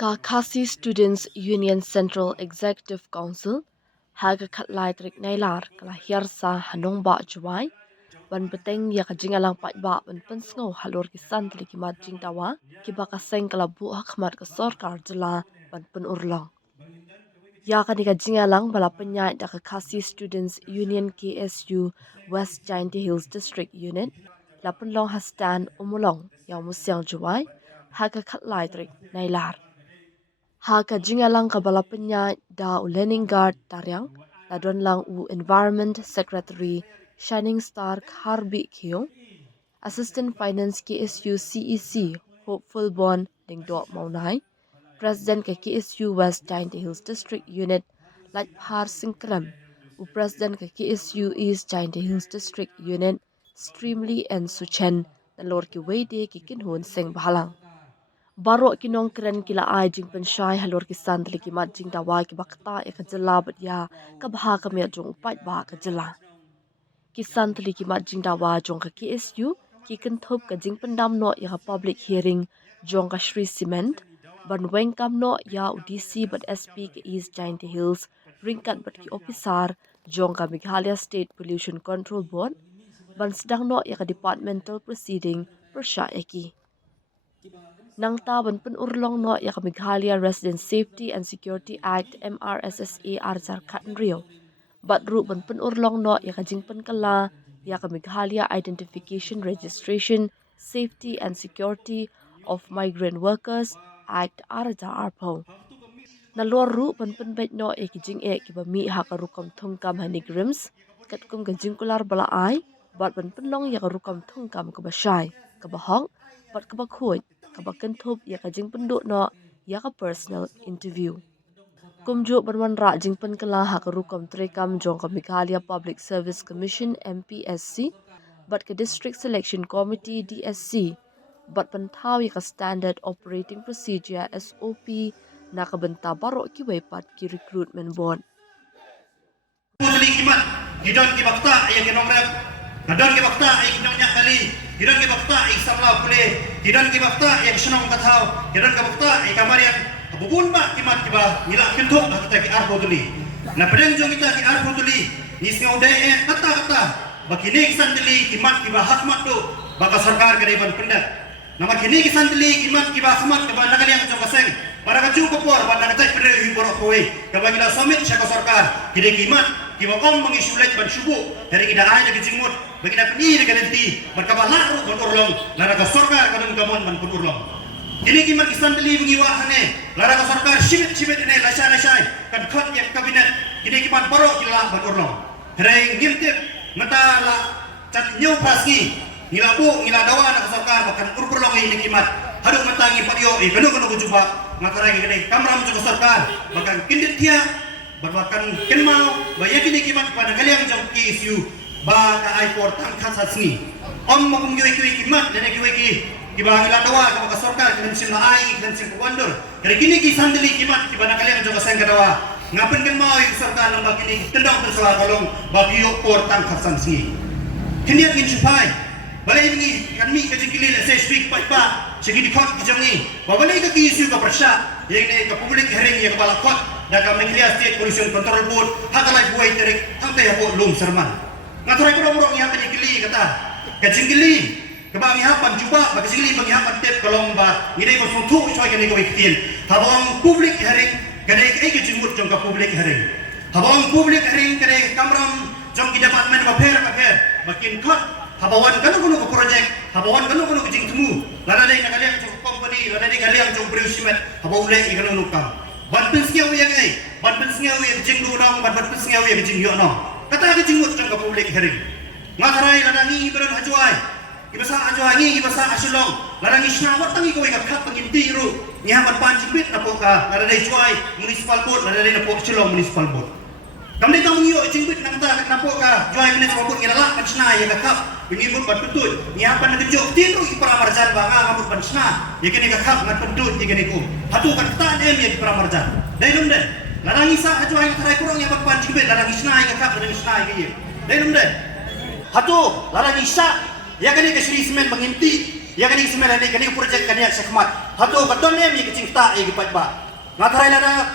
Kakasi Students Union Central Executive Council haga khatlai trik nailar kalahir sa hanong ba juai ban beteng ya kajing alang pat ba ban pensngo halor kisan tli kimat jing tawa ki ba kaseng kala bu hakmat ka sarkar jela ban pen urlong ya kani kajing alang bala penyai da Kakasi Students Union KSU West Giant Hills District Unit la penlong hastan umulong ya musyang juai haga khatlai trik nailar Haka jingalang kabala penya da Lenin Guard taryang ladon lang u Environment Secretary Shining Star Harbi Kyo Assistant Finance KSU CEC Hopeful Bond Dingdo Maunai President ke KSU West Giant Hills District Unit Latphar Singkram u President ke KSU East Giant Hills District Unit Streamly and Suchen nalor ki wede ki kinhun seng bahalang Barok kinong keren kila ai jing pensyai halor kisan tali kimat jing dawai ki bakta ya kajela bat ya kabha kamya jong upat ba kajela. Kisan tali kimat jing dawa jong ka KSU ki kentup ka jing pendam no ya public hearing jong ka Shri Cement ban weng kam no ya UDC bat SP ke East Giant Hills ringkat bat ki officer jong ka Meghalaya State Pollution Control Board ban sedang no ya ka departmental proceeding persya eki. Nang taban pen urlong no ya ka Meghalaya Resident Safety and Security Act MRSSA arjar katan rio. Bat ru ban pen urlong no ya ka jing pen kala ya ka Meghalaya Identification Registration Safety and Security of Migrant Workers Act arjar arpo. Nalor ru ban pen bet no ya ki jing ki ba mi ha ka rukam thungkam hanigrims kat kum ka jing kular bala ai bat ban pen long ya ka rukam thungkam ka ba shai ka ba hong bat ka ba khuj kabakan thup ya ka jing penduk no ya ka personal interview. Kumju banwan ra jing pen kala ha ka rukom trekam jong ka Meghalaya Public Service Commission MPSC but ka District Selection Committee DSC but panthaw ya ka Standard Operating Procedure SOP na ka benta barok ki wepat ki Recruitment Board. Kimat gidon ki bakta ya ki nomrep kadon ki bakta ay kinong nya kali gidon ki bakta ay samlaw pule gidon ki bakta ay sunong kathaw gidon ki bakta ay kamarian bubun ba kimat kiba nila kintuk kita ki arbo tuli na pedeng jong kita ki arbo tuli nisngaw de kata bakini kisan tuli kimat kiba hakmat do baka sarkar kare ban pendak nama kini kisan tuli kimat kiba hakmat kiba nakaliang jong kaseng para kaju kopor ban nakajai pede hiborok kowe kaba gila somit syaka sarkar kide kimat kiba om mangisulet ban subu dari kita ay na kijingmut bagi na penir kanenti berkaba laru ban urlong lara ka sarkar kadon kamon ban urlong kini kimat kisan tuli mengiwa hane lara ka sarkar shibit ne lasai kan khot yang kabinet kini kimat barok kila ban urlong hereng ngimtip mata la cat nyu praski ngilabu ngiladawa na ka sarkar bakan urlong ini kimat hadung matangi padio kanu kujuba ngatarai gede kamram ka sarkar bakan kindit dia berwakan kenmau bayaki ni kimat pada kalian jong KSU ba ka ai por tang khasa sni om mong yoi kimat nene ki kibang ila dawa ka sarkar kin sin ai kin sin wonder kali kini ki sandali kimat kibana kalian jong kasang dawa ngapen kenmau ki sarkar nang bakini tendang tersalah kolong bagio por tang khasa sni kini kin supai balai ini kan mi ka jingkili se speak pa segi di khot jangi balai ka KSU ka persya yang ne ka public hearing yang bala khot daga Meghalaya State Pollution Control Board hakalai buai terik hangte ya po lum serman ngaturai kurang-kurang yang tadi gili kata kajinggili kebangi hapan juba bagi gili bagi hapan tep kolong ba ini ko suntu soy kan ko ikitin habang public hearing kadai ai ke jingmut jong ka public hearing habang public hearing kadai kamram jong ki department of affair bakin khot habawan kanu ko project habawan kanu ko jing temu lana dai nakaliang jong company lana dai kaliang jong production habaule ikanu nukam ban pensiau yang ai ban pensiau yang jing du nong ban pensiau yang jing yo nong kata ke jingmut jong ka public hearing ngatarai ladangi beran hajuai ibasa hajuai ngi ibasa asulong ladangi snawat tangi ko ikap khat penginti ru ni haman panjing bit na poka ladai juai municipal board ladai na pok chilong municipal board kamne kam yo jingbit nang ta na poka juai municipal board ngila kan sna ya kakap pengibut ban pentut ni hapan na jok tiru iparamarjan banga ngabut ban sna ya kini kakap ngat pentut ya kini ko hatu kan ta em ya iparamarjan dai num den ladangi sa hajuai ngatarai kurang ya ban panjing bit ladangi sna ya kakap ladangi sna ya kini dai num den hatu ladangi sa ya kini ke Shri Cement menginti ya kani semela ni kani projek kani sekmat hatu kadon ni mi kecing ta i gipat ba ngatarai lada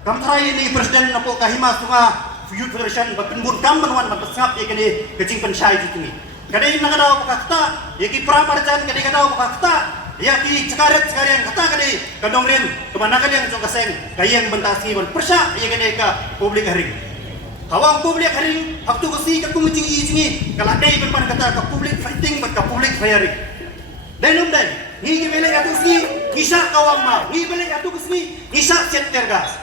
kamtarai ni presiden napo kahima sunga youth federation bapinbun kambanwan mapasap ya kani kecing pensyai itu ni kani nagadaw pakakta ya ki pramarjan kani kadaw pakakta ya ki cekaret sekalian kata kani kadong rin kemanakan yang jong kaseng kayang bentasi ban persya ya kani ka publik hari Kawang publik hari waktu kasi ka kumujing isingi kaladai berpan kata ka public fighting ka public firing. Dan ngi bele atu si ngisa kawang ma ngi bele atu kasi ngisa set tergas.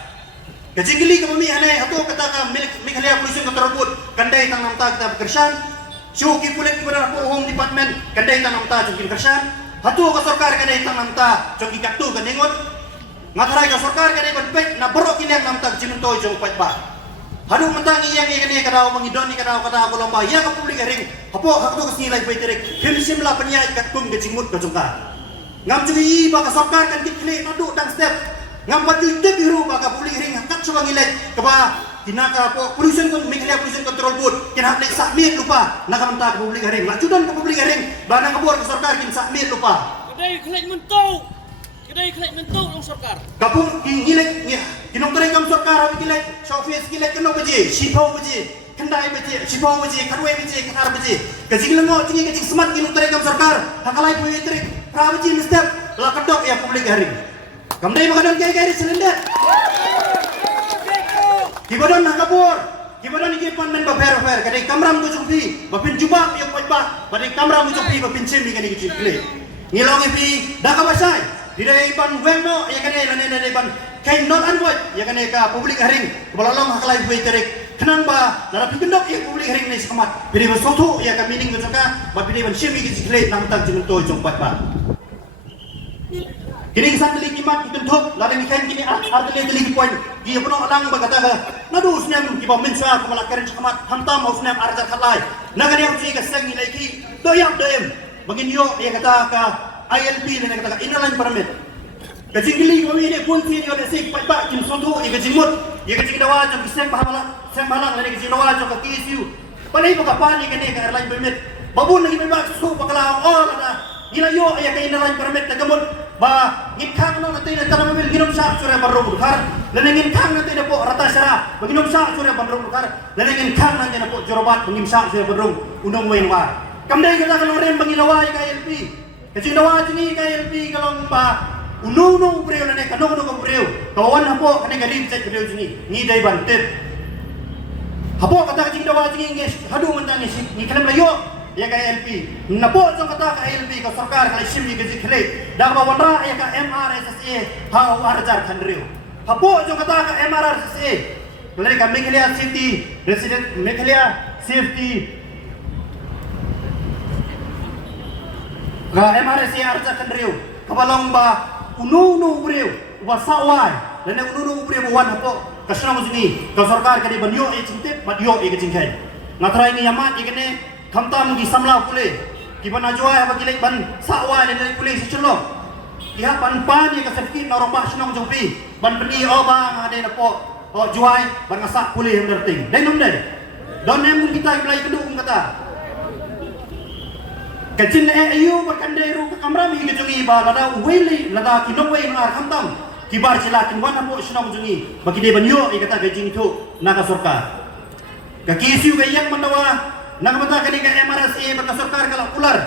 Kajingili ka mami ane atu kata ka mikhalia polisi ka terbut kandai tang namta kita bekersan. Syuki pulik kepada home department kandai tang namta jongkin kersan. Hatu ka sarkar kandai tang namta jongki kaktu kanengot. Ngatarai ka sarkar kandai banpek na borok kini namta jimuntoy jong patba. Hadu mentangi yang ini kadau mengidoni kadau ko lomba ya ka publik ring hapo hakdo kasi lai baiterik himsim la panyai kat kum ke jingmut ka jongka ngam cui ba ka sarkar kan dikle nadu dan step ngam patu te biru ba ka publik ring hakat suang ilai ka ba tinaka po pollution kon miklia pollution control board kin hak lek sakmit lupa na ka menta publik ring la judan ka publik ring ba na ka bor ka sarkar kin sakmit lupa Kedai khlek mentok dong sarkar. Kapung ngilek kinong taray kam sarkar hawi kilek shofis kilek kano baji shipaw baji kendai baji shipaw baji kadwe baji kanar baji kajing lengo tingi kajing semat kinong taray kam sarkar hakalai puye trik pra baji mistep la kedok ya publik hari kamdai makadon kaya selendek kibadon nakabur kibadon ikipan men bafer kadai kamram bujung pi bapin jubab yang pajba badai kamram bujung pi bapin cemi kani kicil kle ngilong ipi dakabasai Didai ban wengno ya kane lane ban kain not anwat ya kane ka publik haring balalong hakalai buai terik kenang ba nara pikendok ya publik haring ni sekamat bini basotu ya ka mining gojoka ba bini ban syemi ki sikle nam tang jinun toy jong pat ba kini kisan dili kimat kitendok lare ni kain kini artele dili poin gi puno alang ba kata ga nadu usnem ki ba mensa kepala karen sekamat hantam usnem arja khalai nagani ang ji ka sengi leki doyam doyam bagin yo ya kata ka ILP ni kata inalan permit. Kajingili kami ini pun sini ada sih pak kim sondu ia kajingmut ia kajing dawa jom kiseng bahalang lagi kajing dawa jom ke TSU. Palai buka pani kene ke airline permit. Babun lagi memang susu bakalau all ada. Gila yo ia ke inalan permit tagamut ba ngikang no nanti na tanam mil ginom sa sura barro bukhar lenengin kang nanti na po rata sara baginom sa sura barro bukhar lenengin kang nanti na po jorobat bangim sa sura barro unong wainwa. Kamdai kita kalau rem bangilawa ke ILP. Kecing dawa jingi kaya LP kalau ba uno breu na ne kanong no breu kawan hapo kane galib set breu jingi ni dai bantep hapo kata kecing dawa jingi nges hadu mentang ni kalam layo ya kaya LP napo jong kata ka LP ka sarkar ka sim ni gezi khle da ba wanda ya ka MRSSA ha warjar khandreu hapo jong kata ka MRSSA lele ka Meghalaya City Resident Meghalaya Safety Ga MRSC arja kendriu kabalong ba unu breu ba sawai lene unu breu wan hapo kasna mujini ka sarkar kadi banyo e cintip badyo e kecingkai ngatrai ni yamat ikene khamtam gi samla pule ki bana joa ba gilek ban sawai lene pule sicelo iha pan pan ye ka safety norong ba snong jompi ban beni oba ngade na po joai ban ngasak pule henderting dai nom dai don nem kita play kedung kata Kecil ayu berkandai ru kamram hingga jungi ba lada weli lada kinong wei ngar khamtam kibar silakin wana po snong jungi bagi de banyo ikata gajing itu naga sarkar ka kisiu gayang mandawa naga mata kali ka MRSA baka sarkar kala ular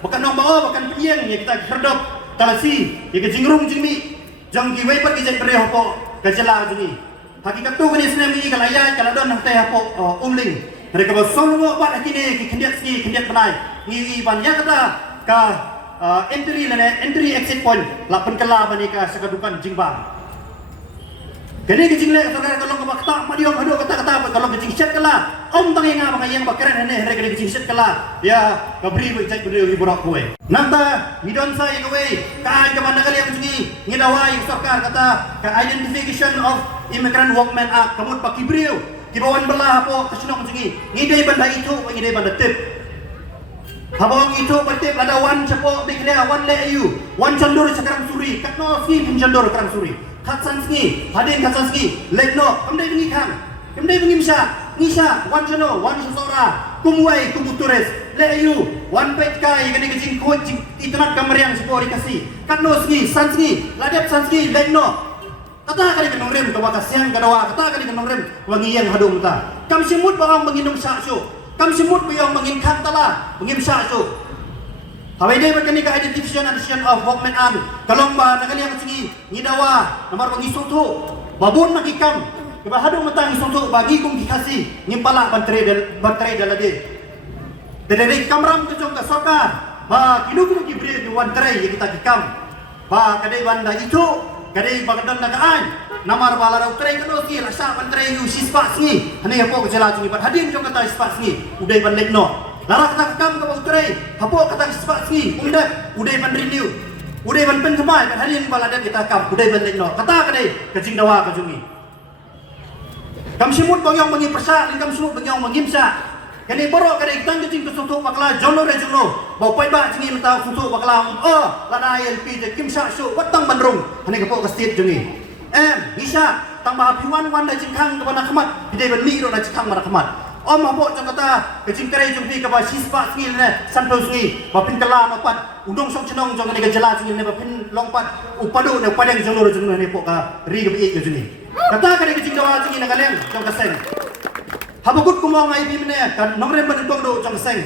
bakan nong bawa bakan pieng ya kita herdok talasi ya gajingrung jingmi jang ki wei pergi jai bre hopo kajala jungi hakikat tu kani senami kala ya kala don nang teh hopo umling mereka bersolo buat kini kendiat penai ni banyak kata ka entry exit point lapan kala bani ka sekadukan jingbang kini kecing le saudara kalau ke bakta madiong hadu kata kalau kecing set kala om tangi nga mga yang bakeren hene mereka kecing set kala ya kabri bicai beliau iburak kowe nanta midon sa ikawe kaan ka mandagali ang jungi ngidawai sarkar kata ka Identification of Immigrant Workmen Act kamut pakibriu Kibawan belah po kasunong jungi ngidai banda itu ngidai banda tip habang itu bertip ada wan capo biknya wan le ayu wan candor sekarang suri katno si pinjandor sekarang suri katsan ski hadin katsan ski lekno kamdai bengi kan kamdai bengi misa ngisa wan jano wan sosora kumwai kumutures le ayu wan pet kai kani kajing ko itanat kamariang sepori kasih kan no sngi san sngi ladep san sngi le no kata kali kenong rem kawa kasiang kadawa kata kali kenong rem wangi yang hadung ta kam simut bawang menginum saksu kam simut bayang mengin kantala mengim saksu Hawai day berkani ka identification of workman an kalong ba nakali ang singi ngidawa namar wangi soto babon makikam Keba hadung matang isonto bagi kong dikasih ngimpala bantray dalade. Dedek kamram kejong ka sokar ba kinukuno gibre di wantray yang kita kikam. Ba kadai wanda itu kadai bagadan nagaan namar bala utray kano si rasa bantray yu sispa singi. Hani hapo kejala singi bat hadim jong kata sispa singi udai ban lekno. Lara kata kam ka utray hapo kata sispa singi udai ban renew. Udai ban penjemai bat hadim bala kita kam udai ban lekno. Kata kadai kajing dawa kajungi. Kam simut bangyong mangi persa dan kam simut bangyong mangimsa. Kani borok kani kitang kiting kusutuk bakla jono re jono. Bau pai ba jingi mata kusutuk bakla lana ILP de kimsa su watang bandrung. Hani kapok kastit jungi. Bisa tambah piwan wan da jingkang ke mana kemat. Bidai ban mi ro da jingkang mana kemat. Om habok jang kata kecing kere jung pi ka ba sispa ngil ne santo sungi. Ba pin kala no pat udong song cenong jong ne jela jing ne ba pin longpat upadu ne padang jono ro jong ne pok ka ri ga bi ke jungi. Kata kali kecing dawa jingi nagaleng jong kaseng. Habukut kumong ai bi mene kan nongren ban tong do jong kaseng.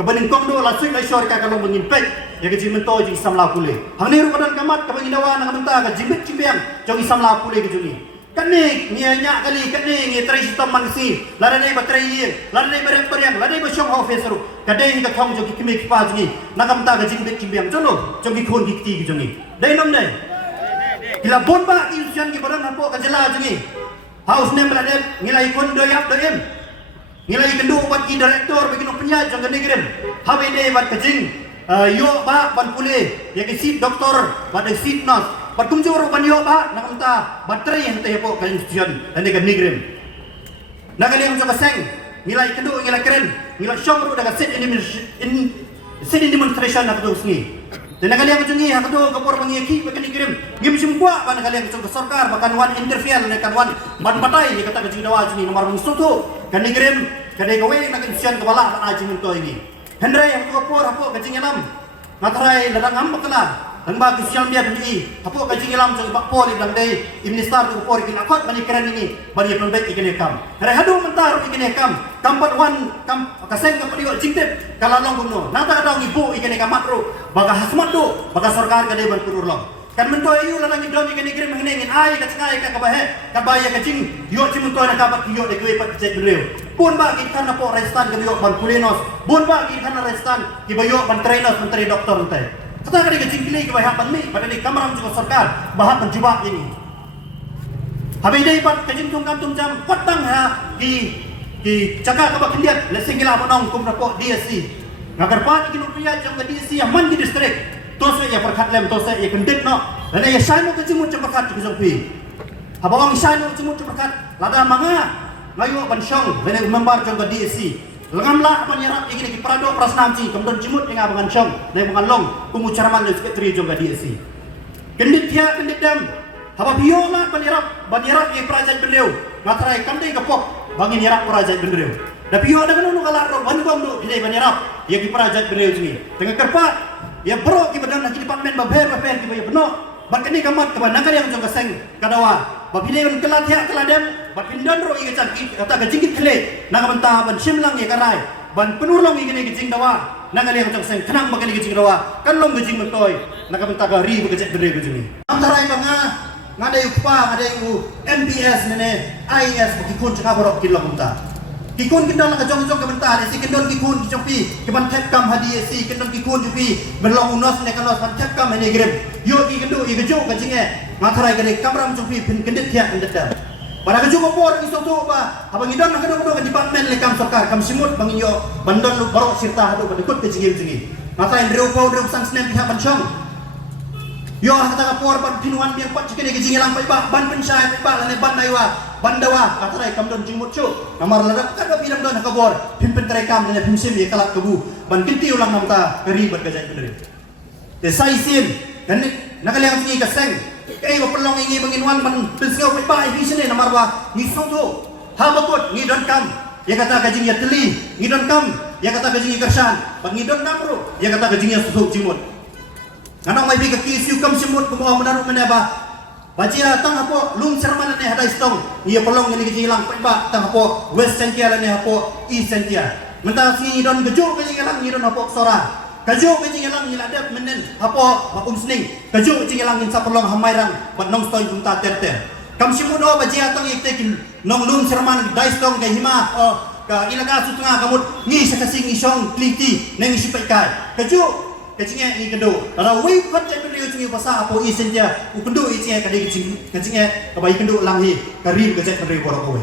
Kebanin kong do la sui lai shor ka kalong bangin pek. Ya kecing mento jing isam la pule. Hang ni ru kadan kamat ka bangin dawa nang menta ka jimbit cimbiang jong isam la pule ke jungi. Kani nianya kali kani ni trai sitom mangsi lada nei batrai ye lada nei bareng bareng lada nei basyong ho fesaru kadai ka thong jogi kimi kipa jingi nagam ta ga jingbek cimbiang jono jogi khon dikti ki jongi dai nom dai Kila bomba ilusian ki barang hapo ka jela jingi haus nem lada ngilai kon do yap do em ngilai kendu bat ki direktor bagi no penjaj jong gani grem hawe dei bat ka jing yo ba ban pule ya ki sit doktor bat sit nos Bat kumjuro banyo ba nakamta battery yang tayo po kay institusyon andi ka nigrem. Nagali ang kaseng nilai kedu nilai keren nilai syokro daga sit demonstration na kadus ni. Dan nagali ang jungi hakado kapor mangyaki pa nigrem. Ngim simpa ba nagali ang sarkar bakan wan interfere na kanwan ban patay ni kata kajing dawa ni nomor mong soto kan nigrem kadai gawe na institusyon kabala na ajing to ini. Hendray ang kapor hapo kajing alam. Matray ladang am bakla Ang bagi siyang dia beli, hapo kajing ilam sa bakpor ibang day, imnistar ko por kinakot bani keren ini, bani pembek ikinekam. Hari hadu mentar ikinekam, kampat wan kam kaseng kapaliwa jingtep kalalong kuno. Nata kadang ibu ikinekam matro, baga hasmat do, baga sarkar kadai ban turulong. Kan mento ayu lanang idon ikinekrim mengenengin ai kacengai kabahe, kabaya kajing yo cimunto na kabat yo de kwe pat cek beliau. Pun ba kita na po restan kabiyo ban kulinos, pun ba kita na restan kibayo ban trainos menteri doktor ente. Kata kali kecing pilih kebahapan mi pada di kamar juga sarkar bahat penjubak ini. Habis day pat kecing tungkam jam petang ha di cakap kabak kendiat lesing gila menong kum rapok DSC. Ngagar pat ikin rupiah jam ke DSC yang man di distrik. Tose ya perkat lem tose ya kendit no. Dan ya saino kecing mu cepakat juga pi. Habang saino kecing mu cepakat lada manga ngayo bansyong bene membar jam ke DSC. Lengamlah apa nyerap ingin ki parado prasnamci kemudian jimut dengan abangan syong dari abangan long pengucaraman dari sekretari jongga DSC. Kendit dia kendit dam. Haba biola penyerap yang perajat beliau. Matrai kandai kepok bangin nyerap perajat beliau. Da bio ada kan kala ro bandong do ini penyerap yang ki perajat beliau sini. Tengah kerpat ya bro ki badan lagi departemen baber ki bayo beno. Bakani kamat kebanyakan yang jongga seng kadawa. Babilai kelat ya keladem, bapindan ro iga cakit kata kajingit kele, naga bantah ban simlang ya karai, ban penurlong iga kajing dawa, naga liang cak seng kenang bakal kajing dawa, kan long kajing mentoy, naga bantah gari bekajak berdiri kajing. Antara iba ngada yupa ngada yu MPS nene IS bakikun cakap borok kilong bantah. Kikun kendal nak jong ke bantah, si kendal kikun kicopi, keban tepkam hadiah si kendal kikun jupi berlong unos ne kanos ban tepkam ini grem. Yo ki kendu iga jong kajingnya. Matrai kene kamram cupi pin kendit ya kendetam. Pada keju kopor iso tu ba, abang idon nak kedu ke departemen le kam sarkar kam simut bangin yo bandon lu barok sirta hadu badikut ke jingi. Matrai ndreu sang senen pihak bansyong. Yo kata kopor ban pinuan biang pat cikene ke jingi lang ba ban pensai ba lane ban daiwa bandawa matrai kam don jimut cu. Namar ladak kada bilang don kabor pimpin terekam dan pimsim ye kalak kebu ban kinti ulang namta ribet gajai bener. Desai sim dan nakaliang tingi kaseng kay perlong ingi banginwan man pensau pa i sini namarwa ni soto ha bakot ni don kam ya kata kajing ya teli ni don kam ia kata kajing ikarsan, pangidon namro, ia kata kajing susuk cimut. Anak mai bika kisiu kam simut kumawa menaruh meneba. Bajia tang hapo lung sermana ne hadai stong. Ia pelong ini kajing lang pemba tang hapo west sentia ne hapo east sentia. Mentah si idon gejuk kajing lang idon hapo sora. Kajuk kajing lang iladap menen hapo sning. Kajuk kajing lang insa pelong hamairang bat nong stoi bunta ter. Kam simut o bajia tang iktekin nong lung sermana dai stong ke hima ka ilaga sutengah kamut ni sakasing isong kliti neng isipai kajuk kecingnya ini kendo. Kalau wei pat jadi beliau cungi pasal apa isen dia, ukendo isen kadai kecingnya kebaik kendo langhi karim kecik beliau borok kowe.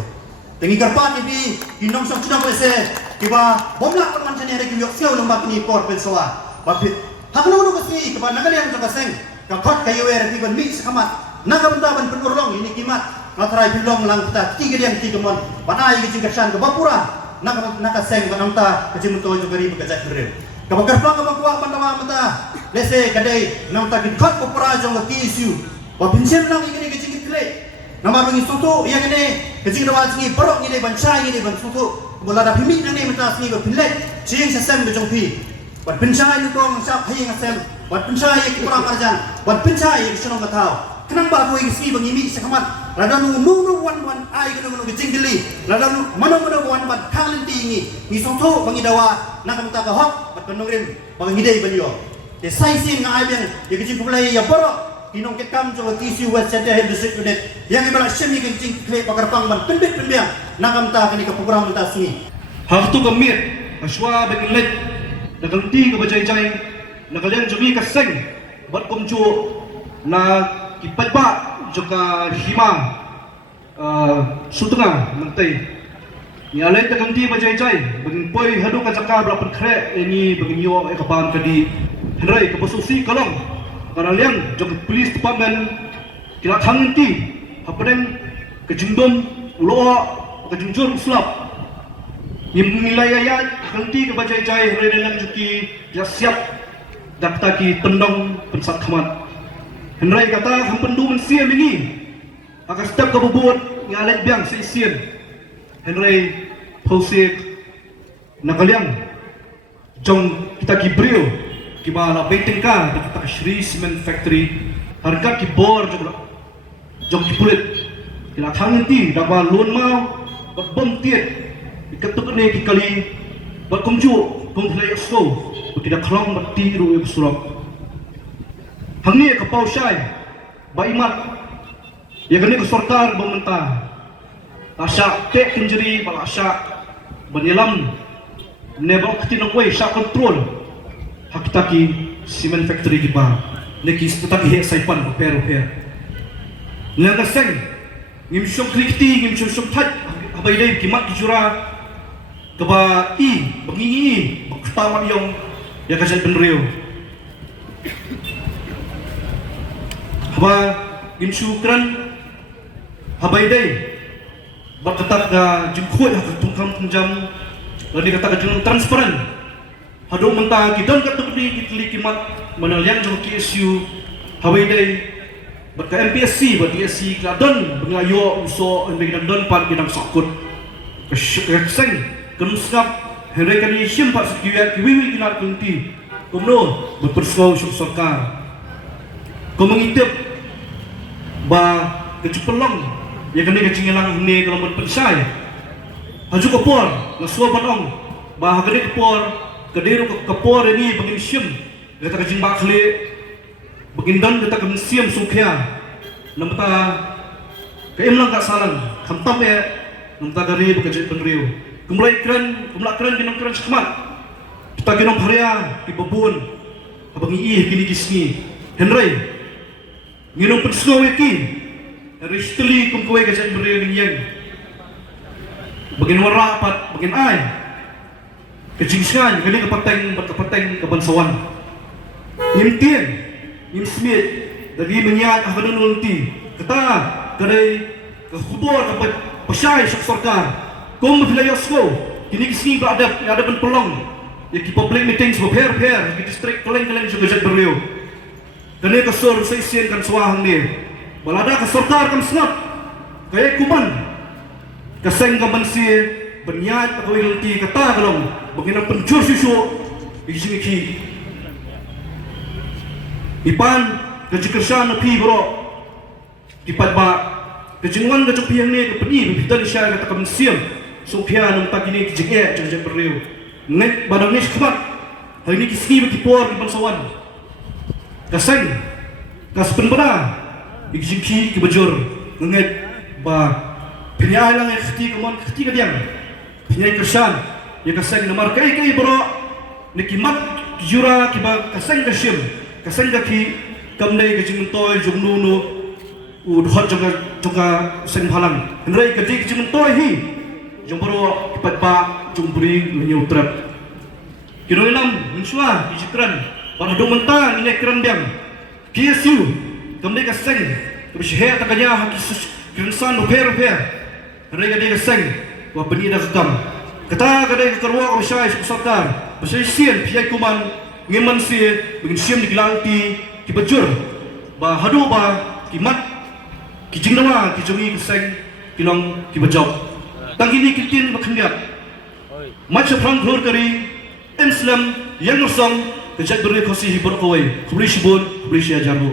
Tengi kerpat ini inong sok cunang wese, kiba bomlak perman cene hari kiyok siau lembak ini por pensoa. Tapi hakno no kasi kiba nagalian jaka seng, kakot kayu er kiban mix kamat. Naga benda ban penurlong ini kimat. Matrai bilong lang kita tiga mon. Panai kecing kersan ke bapura. Naga seng banamta kecing muntoi jogari bekecik beliau. Kapag karpang kapag kuha pandawa mata, lese kadai nang tagit kat popora jong kisu, wapinsen lang ingini kecing kle, namar mengi sutu yang ini kecing dawa singi perok ini bancai ini ban sutu, bola dah pimit nang ini mata singi bapinlet, cieng sesem bejong pi, bat pincai itu kong sap hayeng asem, bat pincai yang kurang kerjaan, bat pincai yang senong katau, kenang baru yang singi bangimi sekamat. Lada nu wan ai kena kecing geli. Lada mana wan bat kalen tinggi. Ni soto bangi dawa nak minta ke hok bat penungrin bangi dei banyo. De sai sin ngai beng ye kecing pulai ya borok. Kinong ketam jo tisu wat sada he district unit. Yang ibala semi kecing kle pakar pang ban pembet pembiang nak minta kini ke program minta sungi. Hak tu gemir aswa begilet. Nakal ti ke bajai-jai nakalian jumi kaseng bat komju na kipat ba juga hima sutengah mentai ni alai terganti bajai-jai begin poi hadu ka jaka belapan kre ini begin yo kapan kadi henrai ke posisi kalong karena liang juga police department kira kanti hapadeng kejundom ulo kejunjur sulap yang menilai ayat kanti ke bajai-jai henrai dalam juki dia siap daktaki tendong pensat khamat henrai kata hampendu mensiam ini agar setiap kebubuhan yang alat biang seisian henrai posik nakaliang jong kita kibril kibala betingka kita Shri Cement Factory harga kibor jong kipulit kila tanganti dapat lon mau bom tiet ikatuk ni kikali berkumju kumplay expo tidak kelong bertiru surab hangni kapau syai baimat ya kini kesorkar pemerintah asyak tek injury bal asyak benilam nebok ketinong way syak kontrol hakitaki cement factory kita neki setaki he saipan repair naga seng ngimsyong krikti ngimsyong tat abai dai kimat kijura keba i bengingi baktaman yong ya kasai penriu haba insyukran habai dai berketat ga jengkut hak tungkam tunjam lalu kata ke transparan hadu mentah kidan katuk di kitli kimat menalian jong KSU habai dai berka MPSC DSC kladon bengayo uso embegidan don pan bidang sakut keseng kenusap hendak kani simpak sekiat kiwi kinar kunti kumno berpersau sarkar ko mengitip ba kecepelong ya kini kecingelang ni kalau berpensai haju kepor ngasua panong bah kini kepor kediru kepor ini begin sim kata kecing bakli begin dan kata kemsiam sukya nampak keimlang tak salang kamtam ya nampak dari bekerja penriu kumulai keren kinong keren sekemat kita kinong haria kibabun abangi ih kini kisni henry nginong pensno weki Ristli kung kuwe kasi beriring yang bagin warapat, bagin ay kajingsan, kani kapateng kabansawan ngimtien, ngimsmit dagi menyat akan nunti kata kadai kahubor kapat pasyay sa sarkar kung mafilayos ko kini kising ada pelong ya ki public meetings per ki district kaleng sa gajat beriw kani kasur sa isyan kan suwahang ni balada ka sarkar kam snap kaya kuman kaseng kaman si benyat atau ilti kata kalong baginang penjur susu iki ipan kejikersan pi bro ipat ba kejingwan ke piang ni ke peni bitan sya kata kamsiam so pia nam pagini kijike jeng berriu nek badang ni khmat hari ni kisni bagi por di bangsawan kaseng kas penbara ikjiki ke bajur nget ba penyai lang khti kumon khti ka diang penyai kersan ya kaseng nomor kai bro nikimat jura kiba kaseng kasim kaseng ki kamne ke jingtoy jumnu udhot juga seng halang hendrai kedik jumtoy hi jombro kipat ba jumbri menyutrap kilo 6 mensua dijitran pada do mentang ini keren diam KSU kamne kaseng bersih takanya hakis krensan rupiah hendrai kedik kaseng wa penida zakam kata kadai kerwa ko syai sarkar besai sien piai kuman ngeman sie begin siem digelanti kibajur ba hadu ba kimat kijingnawa kijongi keseng kilong kibajok tangini kitin bakhendiak macha prang glor kari enslam yang nosong kejat beri kosi hibur kawai kubri shibun kubri syajaru